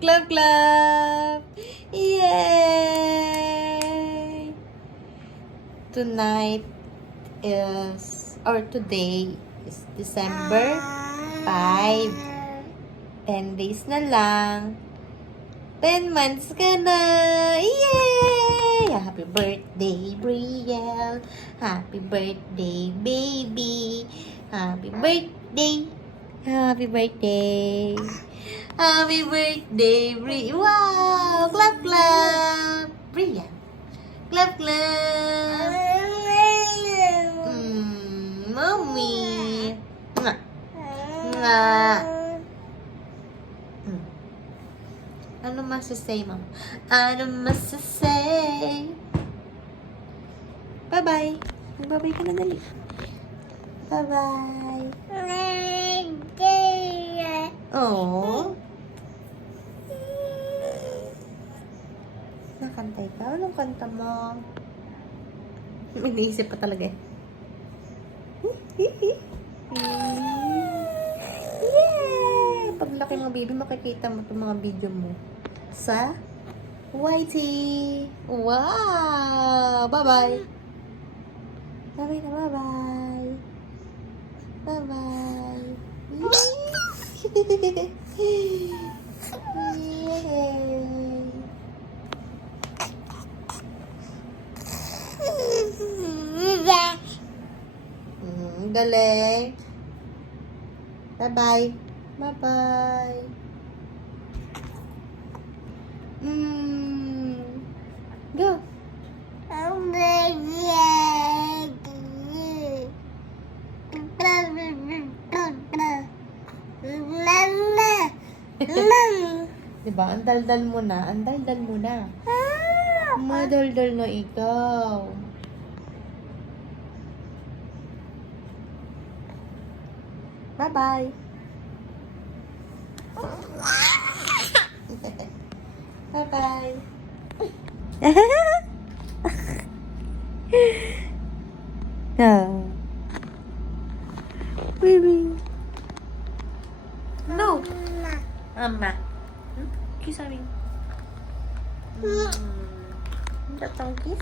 Clap, clap! Yay! Tonight today is December 5. 10 days na lang. 10 months ka na! Yay! Happy birthday, Brielle! Happy birthday, baby! Happy birthday! Happy birthday! Happy birthday, Brielle! Wow! Clap, clap! Brielle! Clap, clap! Mommy! Nga! Nga! Ano masasay, ma'am? Ano masasay? Bye-bye. Bye-bye ka na dali. Bye-bye. Oh. Nakantay ka? Anong kanta mo? May naisip pa talaga eh. Yeah! Paglaki mo, baby, makikita mo itong mga video mo sa YT. Wow! Bye-bye! Bye-bye na, bye-bye! Bye-bye! Yay! Galing! Bye-bye! Bye-bye! Go! Diba? Ang daldal mo na. Ang daldal mo na. Madaldal na ikaw. Bye-bye. Bye-bye. No. Baby. No. Mama. Kiss me. Datang kiss.